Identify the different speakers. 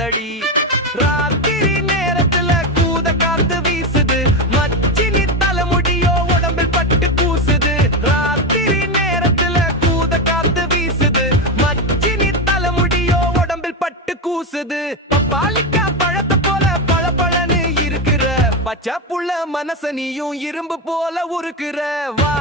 Speaker 1: காதடி. ராத்திரி நேரத்துல கூத காத்து வீசுது. மச்சினி தலைமுடியோ உடம்பில் பட்டு கூசுது ராத்திரி நேரத்துல கூத காத்து வீசுது. மச்சினி தலைமுடியோ உடம்பில் பட்டு கூசுது. பப்பாளிக்கா பழத்தை போல பளபளன்னு இருக்கிற. பச்சை புள்ள மனச நீயும் இரும்பு போல உருக்குற. வா